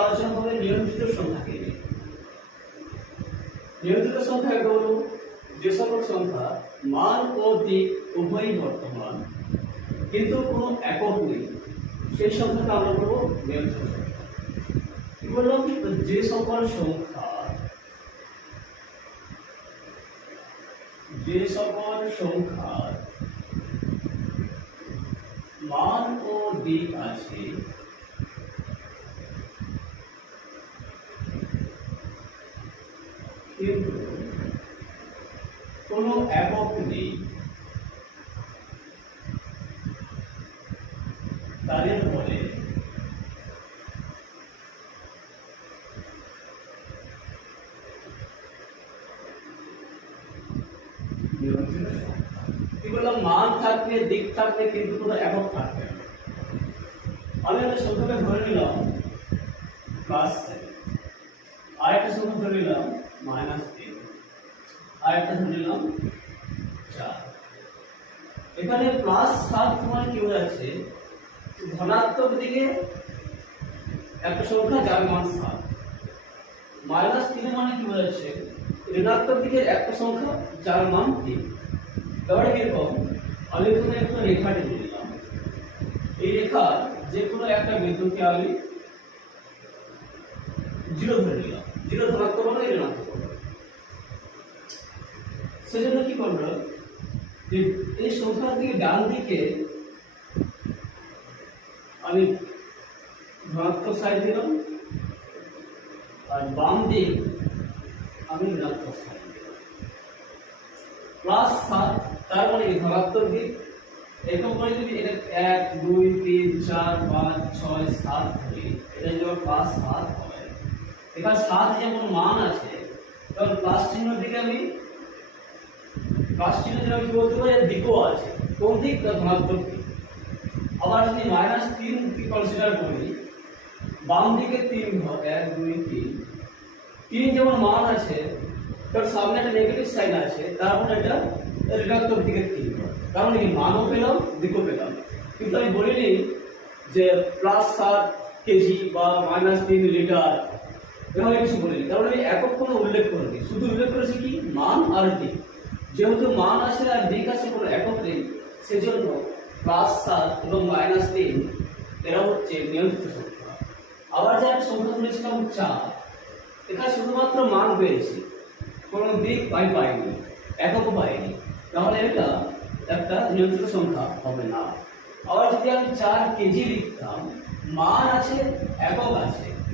আলোচনা হবে নিয়ন্ত্রিত সংখ্যাকে নিয়ে। নিয়ন্ত্রিত সংখ্যা হলো যে সকল সংখ্যা মান ও দিক উভয়ই বর্তমান কিন্তু কোনো একক নেই, সেই সংখ্যাকে আমরা বলবো নিয়ন্ত্রিত সংখ্যা। কি বললাম? যে সকল সংখ্যার মান ও দিক আছে কিন্তু কোনো একক নেই, তাদের বলে নিয়ন্ত্রিত সংখ্যা। কি বললাম? মান থাকবে, দিক থাকবে কিন্তু কোনো একক থাকবে না। আমি একটা সংখ্যাকে ধরে নিলাম +7, আরেকটা সংখ্যা ধরে নিলাম -3, আরেকটা ধরে নিলাম 4। এখানে +7 মানে কি বোঝাচ্ছে? ধনাত্মক দিকে একটা সংখ্যা যার মান 7, -3 মানে কি বোঝাচ্ছে? ঋণাত্মক দিকে একটা সংখ্যা যার মান 3। ব্যাপারটা কিরকম? আমি এখানে একটা রেখা টেনে নিলাম, এই রেখার যে কোনো একটা বিন্দুকে আমি 0 ধরে নিলাম। 0 ধনাত্মক হলো, ঋণাত্মক হলো। সেজন্য কি করলো যে এই সংখ্যার দিকে ডান দিকে আমি ধনাত্মক সাইড দিলাম আর বাম দিক আমি ঋণাত্মক সাইড দিলাম। +7 তার মানে ধনাত্মক দিক। এরকম করে যদি এটা 1 2 3 4 5 6 7 ধরি, এটা যখন +7 হয়, এখানে 7 যেমন মান আছে তখন প্লাস চিহ্নের দিকে আমি কি বলতে পারি? দিকও আছে। কোন দিক? ধনাত্মক দিক। আবার যদি -3 কি কনসিডার করি, বাম দিকে 3 ঘর 1 2 3, 3 যেমন মান আছে তার সামনে একটা নেগেটিভ সাইন আছে, তার মানে এটা ঋণাত্মক দিকে 3 ঘর। কারণ কি? মানও পেলাম, দিকও পেলাম। কিন্তু আমি বলিনি যে +7 কেজি বা -3 লিটার, এভাবে কিছু বলিনি। কারণ আমি একক কোনো উল্লেখ করিনি, শুধু উল্লেখ করেছি কি? মান আর দিক। যেহেতু মান আছে আর দিক আছে, কোনো একক নেই, সেজন্য +7 এবং -3 এরা হচ্ছে নিয়ন্ত্রিত সংখ্যা। আবার যে একটা সংখ্যা ধরেছিলাম 4, এখানে শুধুমাত্র মান পেয়েছি, কোনো দিক পাইনি, এককও পাইনি, তাহলে এটা একটা নিয়ন্ত্রিত সংখ্যা হবে না। আবার যদি আমি 4 কেজি লিখতাম, মান আছে, একক আছে,